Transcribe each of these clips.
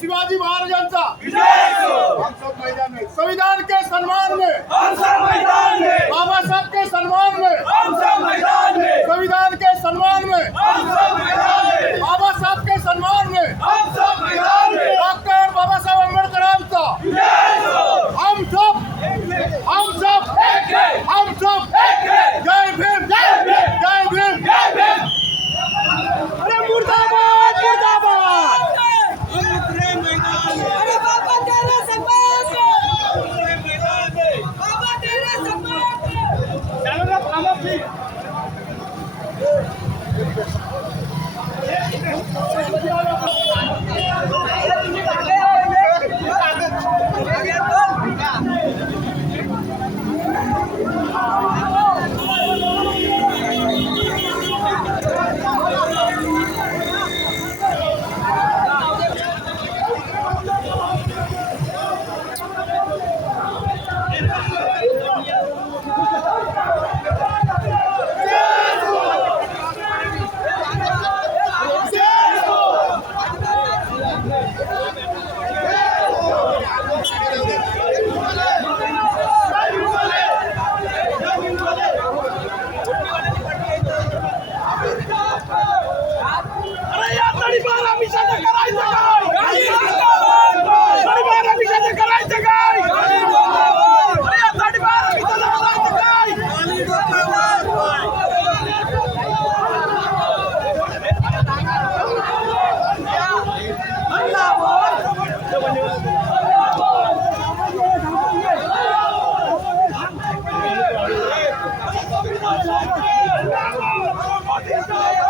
शिवाजी महाराजांचा. संविधान के सम्मान में बाबा साहब के सम्मान में Thank you.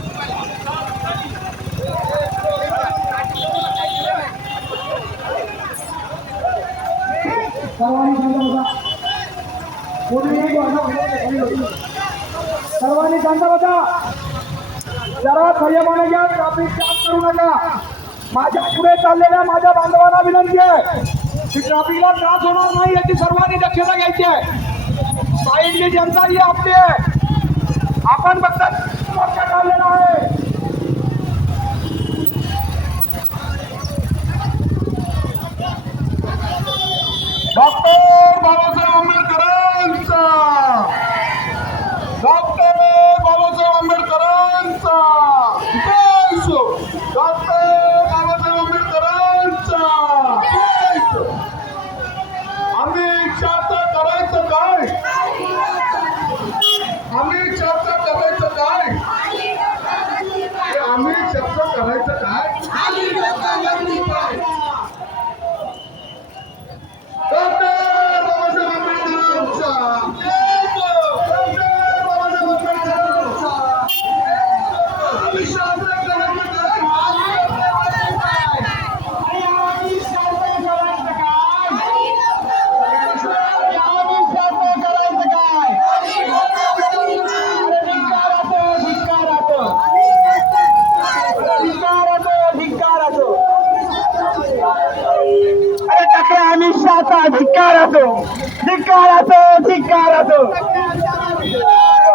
सर्वांनी शांत बसा कोणीही सर्वांनी शांत बसा जरा संयमाने घ्या ट्रॅफिक जाम करू नका. माझ्या पुढे चाललेल्या माझ्या बांधवांना विनंती आहे की ट्रॅफिकला त्रास होणार नाही याची सर्वांनी दक्षता घ्यायची आहे. साईडली जनता ही आपली आहे. आपण फक्त असा धिक्कार असो धिक्कार असो धिक्कार असो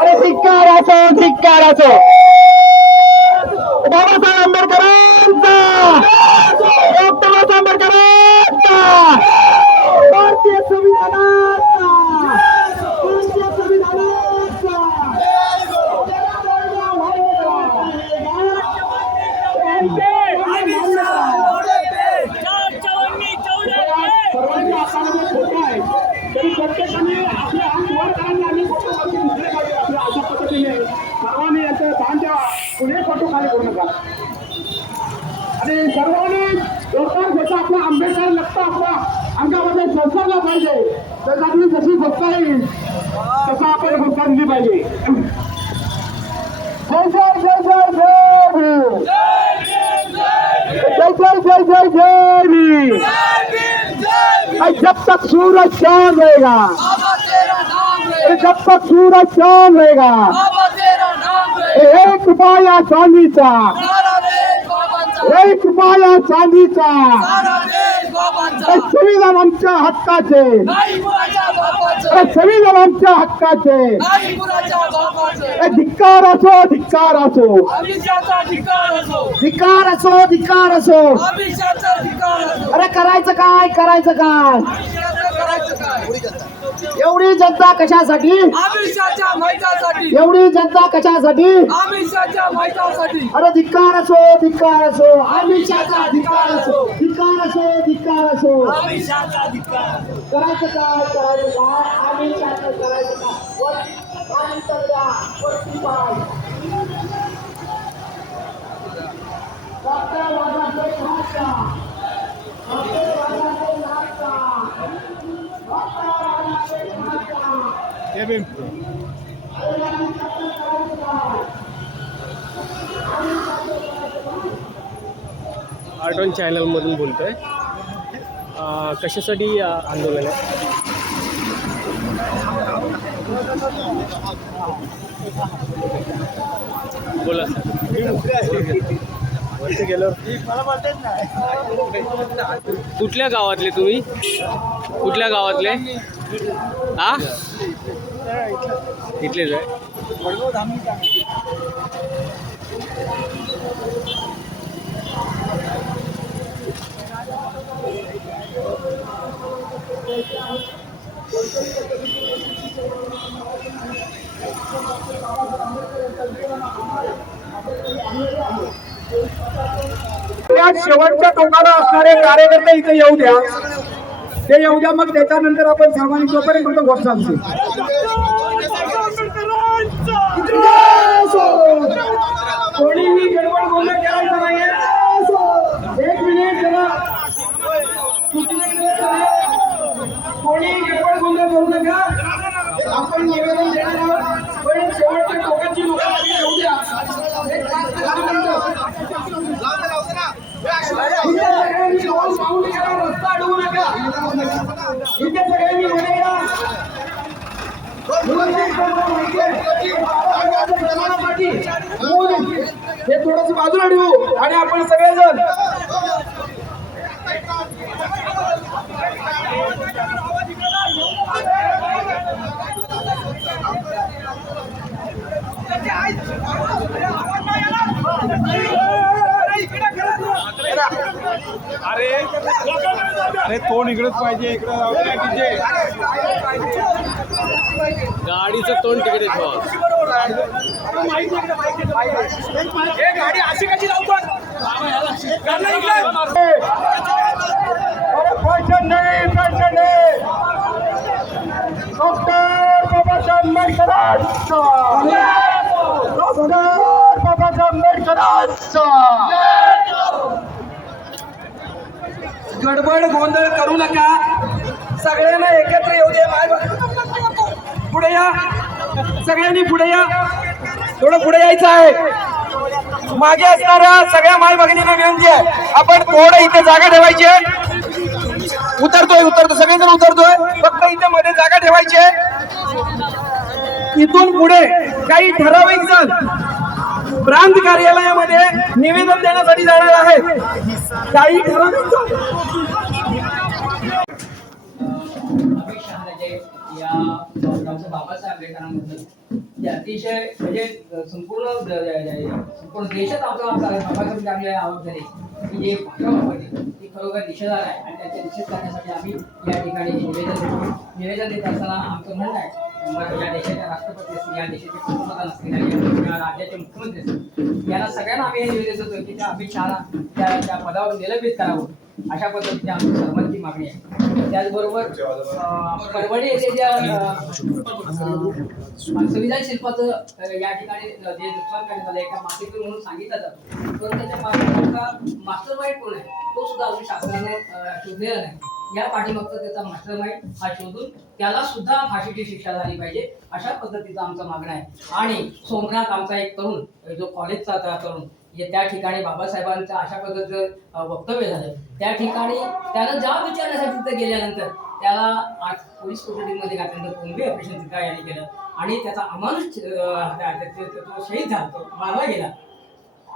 अरे धिक्कार असो धिक्कार असो बाबासाहेब आंबेडकरांचा डॉक्टर बाबासाहेब आंबेडकरांचा भारतीय संविधानाचा सर्वांनी खोटं आहे. तरी प्रत्येकाने आपले अंग वर करायचे आम्ही फोटो वरती दिसले पाहिजे आपल्या अशा पद्धतीने सर्वांनी यांचं दानच्या पुढे फोटो खाली करू नका. आणि सर्वांनी लोकांना जसं आपला आंबेडकर लक्ष आपल्या अंगामध्ये संसारला पाहिजे तर जशी संस्था येईल तसा आपण संस्था दिली पाहिजे जय जय जय जय जय भीम. जय जय जय जय जय भीम. अरे जब तक सूरज चांद रहेगा। जब तक सूरज चांद रहेगा। एक रुपया चांदीचा एक रुपया चांदीचा संविधान आमच्या हक्काचे। संविधान आमच्या हक्काचे। धिक्कार असो धिक्कार असो। धिक्कार असो। धिक्कार असो अरे करायचं काय करायचं काय? एवढी जनता कशासाठी? एवढी जनता कशासाठी? अरे धिक्कार असो धिक्कार असो. आमिषाचा धिक्कार असो. धिक्कार असो धिक्कार असो. करायचं काय करायचं काय? आमिषाचं करायचं काय. डॉक्टर बाबासाहेब आर्टॉन चॅनलमधून बोलतो आहे कशासाठी आंदोलन आहे? बोला. सर कुठल्या गावातले तुम्ही? कुठल्या गावातले? हा? इथलेच आहे. त्या शेवटच्या टोकाला असणारे कार्यकर्ते इथे येऊ द्या. ते येऊ द्या मग त्याच्यानंतर आपण सामान्य जोपर्यंत फक्त गोष्ट सांगतो कोणीही गडबड गोंधळ करायचा नाहीये. एक मिनिट जरा. कोणी गडबड गोंधळ करू नका. आपण निवेदन देणार आहोत पण शेवटच्या टोकाची लोक येऊ द्या एक पाच ते दहा मिनिटं. इथे सगळ्यांनी जाऊन पाहून या, रस्ता अडवू नका इथे सगळ्यांनी मध्ये या हे थोडस बाजूला ठेवू आणि आपण सगळेजण अरे तोंड इकडेच पाहिजे इकडे गाडीचं तोंड तिकडे ठेवा गाडी अशी कशी लावतात अरे फॅशन नाही फॅशन नाही. डॉक्टर बाबासाहेब आंबेडकरांचा. डॉक्टर बाबासाहेब आंबेडकरांचा. गडबड गोंधळ करू नका. सगळ्यांना एकत्र येऊ दे. माय पुढे या. सगळ्यांनी पुढे या. थोडं पुढे यायचं आहे. मागे असणाऱ्या सगळ्या माय भगिनींना विनंती आहे. आपण थोडं इथे जागा ठेवायची आहे. उतरतोय उतरतो सगळेजण उतरतोय. फक्त इथे मध्ये जागा ठेवायची आहे. इथून पुढे काही ठराविक जण प्रांत कार्यालयामध्ये निवेदन देण्यासाठी जाणार आहे. काही बाबासाहेब अतिशय म्हणजे संपूर्ण संपूर्ण देशात आपला बाबासाहेब चांगली आवड झाली की जे ती खरोखर दिशादार आहे. आणि त्याच्या निषेध करण्यासाठी आम्ही या ठिकाणी निवेदन निवेदन देत असताना आमचं म्हणणं आहे या देशाच्या राष्ट्रपती असतील या देशाचे पंतप्रधान असतील या राज्याचे मुख्यमंत्री असतील यांना सगळ्यांना आम्ही हे निवेदन देतो की त्या अमित शहाला त्या त्या पदावर निलंबित करावं. अशा पद्धतीने आमची सर्वांची मागणी आहे. त्याचबरोबर अं, परभणी येथे ज्या संविधान शिल्पाचं या ठिकाणी जे नुकसान करण्यात आलं एका मासिक म्हणून सांगितलं जातं. पण त्याच्या पाठीमागचा मास्टर वाईट कोण आहे? तो सुद्धा अजून शासनानं शोधलेला नाही. या पाठीमागचा त्याचा मास्टर माइंड हा शोधून त्याला सुद्धा फाशीची शिक्षा झाली पाहिजे अशा पद्धतीचं आमचं मागणं आहे. आणि सोमनाथ आमचा एक तरुण जो कॉलेजचा तरुण जे त्या ठिकाणी बाबासाहेबांचं अशा पद्धतीचं वक्तव्य झालं. त्या ठिकाणी त्यानं जाब विचारण्यासाठी तिथं गेल्यानंतर त्याला आज पोलीस कोठडीमध्ये घातल्यानंतर कोंबी ऑपरेशन तिथं यांनी केलं? आणि त्याचा अमानुष तो शहीद झाला तो मारला गेला.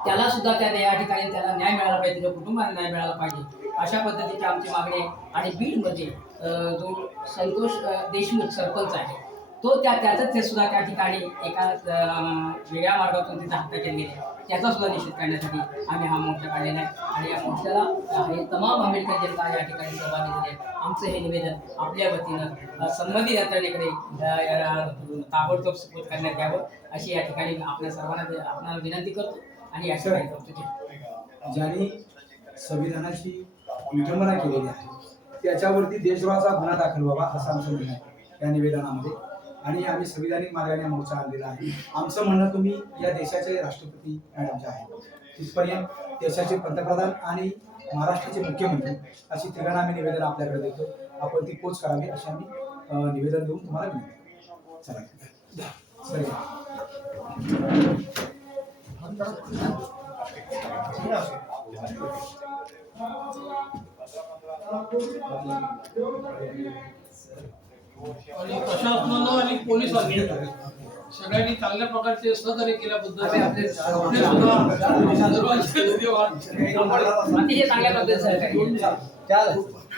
त्याला सुद्धा त्या या ठिकाणी त्याला न्याय मिळाला पाहिजे त्याच्या कुटुंबाला न्याय मिळाला पाहिजे. अशा पद्धतीची आमची मागणी आहे. आणि बीडमध्ये जो संतोष देशमुख सरपंच आहे तो त्या त्याचं ते सुद्धा त्या ठिकाणी एका वेगळ्या मार्गातून तिथं हत्या केली गेली त्याचा सुद्धा निषेध करण्यासाठी आम्ही हा मोर्चा काढलेला आहे. आणि या मोर्चाला हे तमाम आंबेडकर जनता या ठिकाणी सहभागी झाले आमचं हे निवेदन आपल्या वतीनं अं, संबंधित यंत्रणेकडे ताबडतोब सुपूर्द करण्यात यावं अशी या ठिकाणी आपल्या सर्वांना आपल्याला विनंती करतो. आणि असं ठिकाणी करतो ज्यांनी संविधानाची विटंबना केलेली आहे. त्याच्यावरती देशद्रोहाचा गुन्हा दाखल व्हावा असं आमचं म्हणणं आहे. या निवेदनामध्ये. आणि आम्ही संविधानिक मार्गाने मोर्चा आणलेला आहे. आमचं म्हणणं तुम्ही या देशाचे राष्ट्रपती मॅडम जे आहेत. तिथपर्यंत देशाचे पंतप्रधान आणि महाराष्ट्राचे मुख्यमंत्री अशी तिघांना आम्ही निवेदन आपल्याकडे देतो. आपण ती पोच करावी अशी आम्ही निवेदन देऊन तुम्हाला विनंती चला. सर. आणि प्रशासनानं आणि पोलिसांनी सगळ्यांनी चांगल्या प्रकारचे सहकार्य केल्याबद्दल धन्यवाद. अतिशय चांगल्या पद्धतीचं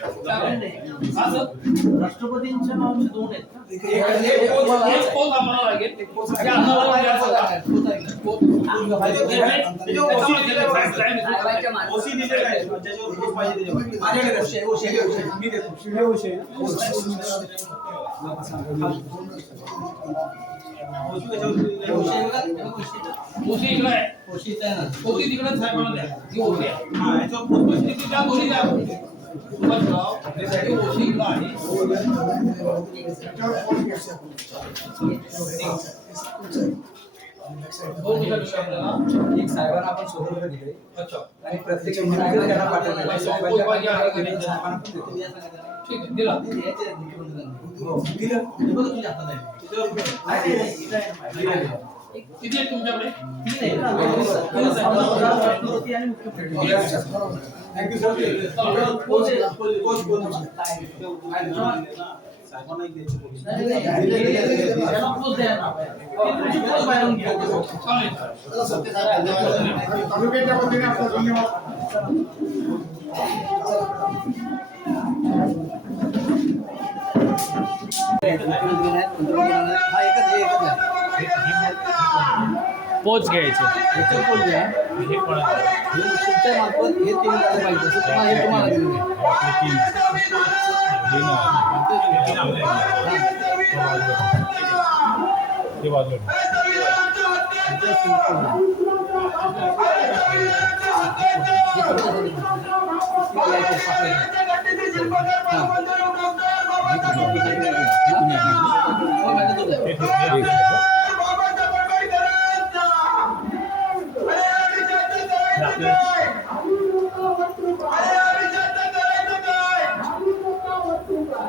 सहकार्य. हा, सर. राष्ट्रपतींच्या नावाचे दोन आहेत ना? एक पोच- एक पोच आम्हाला लागेल हे आम्हाला द्यायचं होतं. त्याच्यामध्ये दिलं आहे. टाइम आहे. कारवाईच्या मार्गावर. ओसी दिलेला आहे ज्याच्यावर पोच पाहिजे त्याच्यावर. मी देतो ओसी कशावर दिलेलं आहे? ओशी इकडे आहे ओशी तिकडे साहेबांना द्या ही हा, सुभाषराव, ही आहे दोन दिवसात दिलं आपल्याला एक साहेबांना आपण स्वतंत्र दिले अच्छा आणि प्रत्येक पाठवलेलं आहे. साहेबांच्या पाठीमागे साहेबांना पण देतो. ठीक आहे दिला हो, दिलं. पोच. घ्यायची.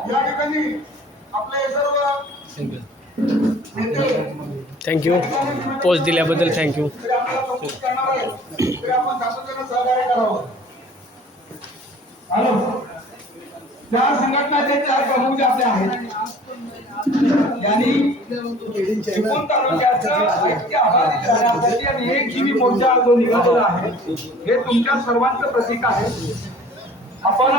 या ठिकाणी आपले सर्व थँक्यू पोच दिल्याबद्दल थँक्यू आपण सातत्यानं सहकार्य करावं हॅलो त्या संघटनाचे चार प्रमुख जे आपले आहेत यांनी चिपळूण तालुक्याचं एक जीवी मोर्चा जो निघालेला आहे हे तुमच्या सर्वांचं प्रतीक आहे. आपण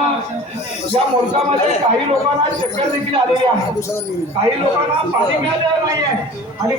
या मोर्चामध्ये काही लोकांना चक्कर देखील आलेली आहे. काही लोकांना पाणी मिळालेलं नाही आहे आणि